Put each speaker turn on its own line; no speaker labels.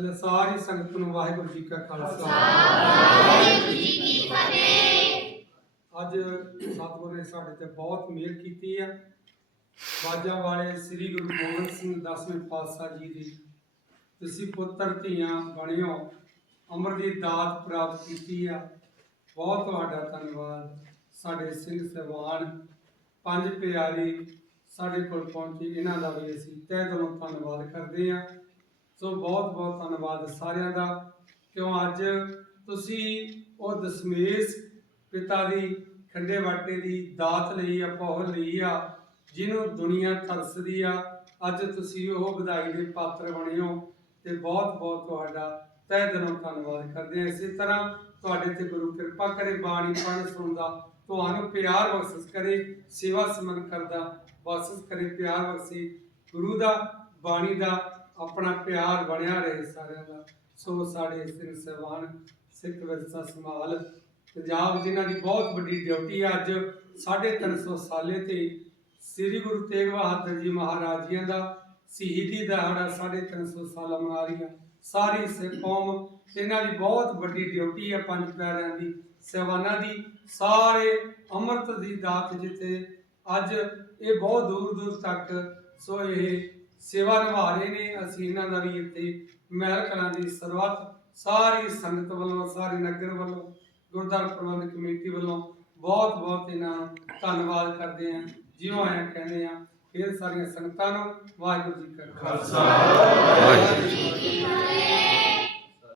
ਸਾਰੀ ਸੰਗਤ ਨੂੰ ਵਾਹਿਗੁਰੂ ਜੀ ਕਾ ਖਾਲਸਾ।
ਵਾਹਿਗੁਰੂ ਜੀ ਕੀ ਫਤਿਹ।
ਅੱਜ ਸਤਿਗੁਰ ਨੇ ਸਾਡੇ ਤੇ ਬਹੁਤ ਮਿਹਰ ਕੀਤੀ ਆ। ਬਾਜਾਂ ਵਾਲੇ ਸ੍ਰੀ ਗੁਰੂ ਗੋਬਿੰਦ ਸਿੰਘ ਦਸਵੇਂ ਪਾਤਸ਼ਾਹ ਜੀ ਦੀ ਤੁਸੀਂ ਪੁੱਤਰ ਧੀਆਂ ਬਣਿਓ ਅਮਰ ਦੀ ਦਾਤ ਪ੍ਰਾਪਤ ਕੀਤੀ ਆ। ਬਹੁਤ ਤੁਹਾਡਾ ਧੰਨਵਾਦ। ਸਾਡੇ ਸਿੰਘ ਸਹਿਬਾਨ ਪੰਜ ਪਿਆਰੇ ਸਾਡੇ ਕੋਲ ਪਹੁੰਚੇ ਇਹਨਾਂ ਦਾ ਵੀ ਅਸੀਂ ਤਹਿ ਦਿਲੋਂ ਧੰਨਵਾਦ ਕਰਦੇ ਆ। ਸੋ ਬਹੁਤ ਬਹੁਤ ਧੰਨਵਾਦ ਸਾਰਿਆਂ ਦਾ। ਕਿਉਂ ਅੱਜ ਤੁਸੀਂ ਉਹ ਦਸ਼ਮੇਸ਼ ਪਿਤਾ ਦੀ ਖੰਡੇ ਵਾਟੇ ਦੀ ਦਾਤ ਲਈ ਆ, ਪਹੁਲ ਲਈ ਆ, ਜਿਹਨੂੰ ਦੁਨੀਆ ਤਰਸਦੀ ਆ, ਅੱਜ ਤੁਸੀਂ ਉਹ ਵਧਾਈ ਦੇ ਪਾਤਰ ਬਣੇ ਹੋ ਤੇ ਬਹੁਤ ਬਹੁਤ ਤੁਹਾਡਾ ਤਹਿ ਦਿਲੋਂ ਧੰਨਵਾਦ ਕਰਦੇ ਹਾਂ। ਇਸੇ ਤਰ੍ਹਾਂ ਤੁਹਾਡੇ ਤੇ ਗੁਰੂ ਕਿਰਪਾ ਕਰੇ, ਬਾਣੀ ਪੜ੍ਹ ਸੁਣਦਾ ਤੁਹਾਨੂੰ ਪਿਆਰ ਬਖਸ਼ਿਸ਼ ਕਰੇ, ਸੇਵਾ ਸਮਨ ਕਰਦਾ ਬਖਸ਼ਿਸ਼ ਕਰੇ, ਪਿਆਰ ਬਖਸ਼ੇ ਗੁਰੂ ਦਾ, ਬਾਣੀ ਦਾ ਆਪਣਾ ਪਿਆਰ ਬਣਿਆ ਰਹੇ ਸਾਰਿਆਂ ਦਾ, ਸੋ ਸਾਡੇ ਸਿੰਘ ਸਹਿਬਾਨ ਸਿੱਖ ਵਿਰਸਾ ਸੰਭਾਲ, ਪੰਜਾਬ ਜਿਨ੍ਹਾਂ ਦੀ ਬਹੁਤ ਵੱਡੀ ਡਿਊਟੀ ਹੈ ਅੱਜ 350 ਸਾਲੇ ਤੇ ਸ੍ਰੀ ਗੁਰੂ ਤੇਗ ਬਹਾਦਰ ਜੀ ਮਹਾਰਾਜ ਜੀਆਂ ਦਾ ਸ਼ਹੀਦੀ ਦਿਹਾੜਾ 350 ਸਾਲਾ ਮਨਾ ਰਹੀ ਹੈ ਸਾਰੀ ਸਿੱਖ ਕੌਮ, ਇਹਨਾਂ ਦੀ ਬਹੁਤ ਵੱਡੀ ਡਿਊਟੀ ਹੈ ਪੰਜ ਪਿਆਰਿਆਂ ਦੀ, ਸਹਿਬਾਨਾਂ ਦੀ, ਸਾਰੇ ਅੰਮ੍ਰਿਤ ਦੀ ਦਾਤ ਜਿੱਥੇ ਅੱਜ ਇਹ ਬਹੁਤ ਦੂਰ ਦੂਰ ਤੱਕ ਸੋ ਇਹ ਸੇਵਾ ਨਿਭਾ ਰਹੇ ਨੇ। ਅਸੀਂ ਇਹਨਾਂ ਦਾ ਵੀ ਇੱਥੇ ਮਹਿਲ ਕਲਾਂ ਦੀ ਸਰਬੱਤ ਸਾਰੀ ਸੰਗਤ ਵੱਲੋਂ, ਸਾਰੇ ਨਗਰ ਵੱਲੋਂ, ਗੁਰਦੁਆਰਾ ਪ੍ਰਬੰਧਕ ਕਮੇਟੀ ਵੱਲੋਂ ਬਹੁਤ ਬਹੁਤ ਇਹਨਾਂ ਧੰਨਵਾਦ ਕਰਦੇ ਹਾਂ। ਜਿਉਂ ਆਇਆ ਕਹਿੰਦੇ ਆ ਫਿਰ ਸਾਰੀਆਂ ਸੰਗਤਾਂ ਨੂੰ ਵਾਹਿਗੁਰੂ ਜੀ ਕਾ ਖਾਲਸਾ। ਵਾਹਿਗੁਰੂ ਜੀ